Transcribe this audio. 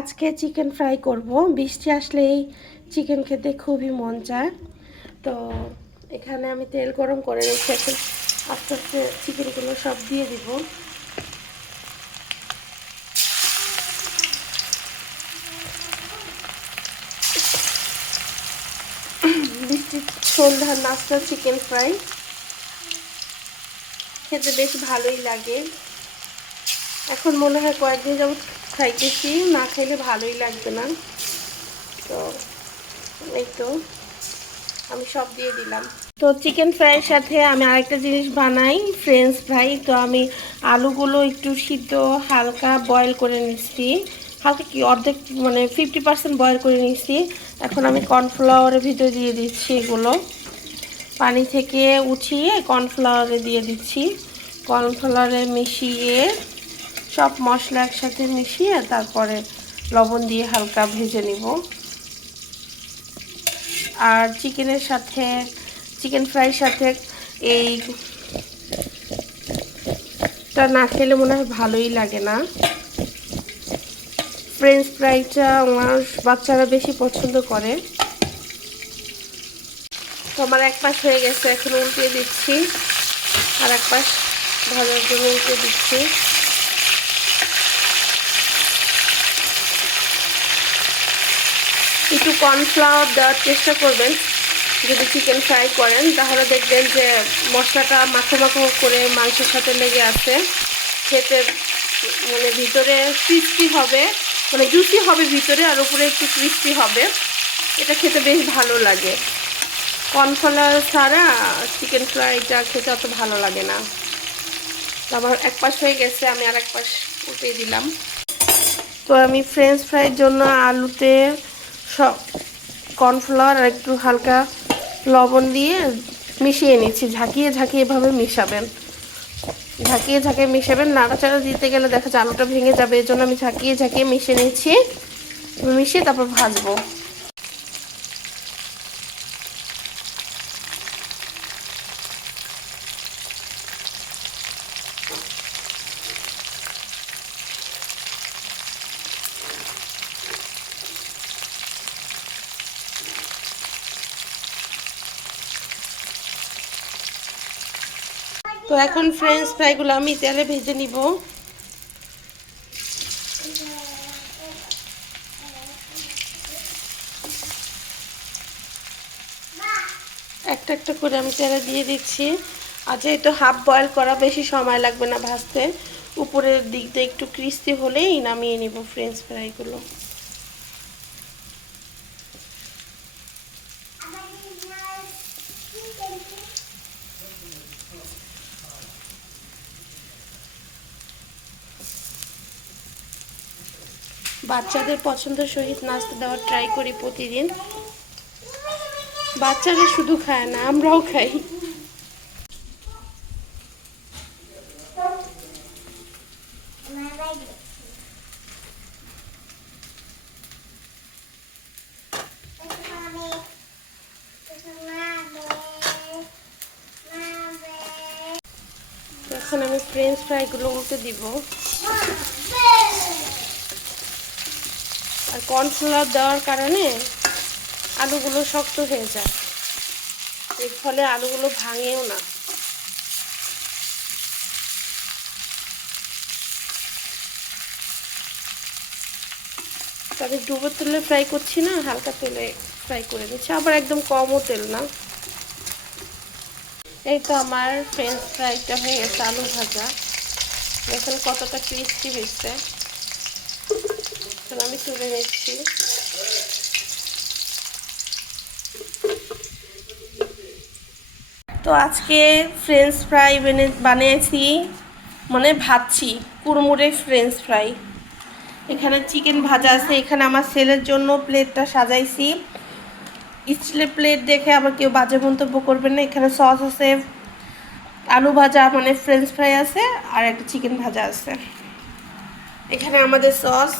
আজকে chicken fry করব। বৃষ্টি আসলেই চিকেন খেতে খুবই মন চায়। তো এখানে আমি তেল গরম করে রেখে এখন আস্তে আস্তে চিকেনগুলো সব দিয়ে দিব। বৃষ্টির সন্ধ্যার নাস্তা চিকেন ফ্রাই খেতে বেশ ভালোই লাগে। এখন মনে হয় কয়েকদিন যাবত খাইতেছি, না খাইলে ভালোই লাগবে না। তো এই তো আমি সব দিয়ে দিলাম। তো চিকেন ফ্রাইয়ের সাথে আমি আরেকটা জিনিস বানাই, ফ্রেঞ্চ ফ্রাই। তো আমি আলুগুলো একটু সিদ্ধ হালকা বয়েল করে নিচ্ছি, হালকা কি অর্ধেক মানে 50% বয়েল করে নিচ্ছি। এখন আমি কর্নফ্লাওয়ারের ভিতরে দিয়ে দিচ্ছি, এগুলো পানি থেকে উঠিয়ে কর্নফ্লাওয়ারে দিয়ে দিচ্ছি। কর্নফ্লাওয়ারে মিশিয়ে সব মশলা একসাথে মিশিয়ে তারপরে লবণ দিয়ে হালকা ভেজে নিব। আর চিকেনের সাথে চিকেন ফ্রাইয়ের সাথে এইটা না খেলে মনে হয় ভালোই লাগে না। ফ্রেঞ্চ ফ্রাইটা আমার বাচ্চারা বেশি পছন্দ করে। তো আমার এক পাশ হয়ে গেছে, এখন উল্টে দিচ্ছি, আর এক পাশ ভাজার জন্য উল্টে দিচ্ছি। একটু কর্নফ্লাওয়ার দেওয়ার চেষ্টা করবেন যদি চিকেন ফ্রাই করেন, তাহলে দেখবেন যে মশলাটা মাখো মাখো করে মাংসের সাথে লেগে আছে। খেতে মানে ভিতরে ক্রিস্পি হবে, মানে জুসি হবে ভিতরে, আর উপরে একটু ক্রিস্পি হবে। এটা খেতে বেশ ভালো লাগে। কর্নফ্লাওয়ার ছাড়া চিকেন ফ্রাইটা খেতে অত ভালো লাগে না। আমার এক পাশ হয়ে গেছে, আমি আর এক পাশ উল্টে দিলাম। তো আমি ফ্রেঞ্চ ফ্রাইয়ের জন্য আলুতে সব কর্নফ্লাওয়ার আর একটু হালকা লবণ দিয়ে মিশিয়ে নিচ্ছি। ঝাঁকিয়ে ঝাঁকিয়ে এভাবে মিশাবেন, ঝাঁকিয়ে ঝাঁকিয়ে মিশাবেন। নাড়াচাড়া দিতে গেলে দেখা যায় আলুটা ভেঙে যাবে, এই জন্য আমি ঝাঁকিয়ে ঝাঁকিয়ে মিশিয়ে নিচ্ছি। মিশিয়ে তারপর ভাজবো। তো এখন ফ্রেঞ্চ ফ্রাইগুলো আমি তেলে ভেজে নিব। একটা একটা করে আমি তেলে দিয়ে দিচ্ছি। আর যেহেতু হাফ বয়েল করা, বেশি সময় লাগবে না ভাজতে। উপরের দিক দিয়ে একটু ক্রিস্পি হলেই নামিয়ে নিব ফ্রেঞ্চ ফ্রাইগুলো। বাচ্চাদের পছন্দের সহিত নাস্তা দেওয়ার ট্রাই করি প্রতিদিন। বাচ্চারা শুধু খায় না, আমরাও খাই। এখন আমি ফ্রেঞ্চ ফ্রাইগুলো উল্টে দিব। আর কর্নফ্লাওয়ার দেওয়ার কারণে আলুগুলো শক্ত হয়ে যায়, এর ফলে আলুগুলো ভাঙেও না। আমি ডুবো তেলে ফ্রাই করছি না, হালকা তেলে ফ্রাই করে নিচ্ছি, আবার একদম কমও তেল না। এই তো আমার ফ্রেঞ্চ ফ্রাইটা হয়ে গেছে, আলু ভাজা। দেখুন কতটা ক্রিস্পি হয়েছে। আমি তুলে নিচ্ছি। তো আজকে ফ্রেঞ্চ ফ্রাই বানিয়েছি, মানে ভাজছি কুড়মুড়ে ফ্রেঞ্চ ফ্রাই। এখানে চিকেন ভাজা আছে। এখানে আমার ছেলের জন্য প্লেটটা সাজাইছি। স্টিলের প্লেট দেখে আবার কেউ বাজে মন্তব্য করবেন না। এখানে সস আছে, আলু ভাজা মানে ফ্রেঞ্চ ফ্রাই আছে, আর একটা চিকেন ভাজা আছে। এখানে আমাদের সস।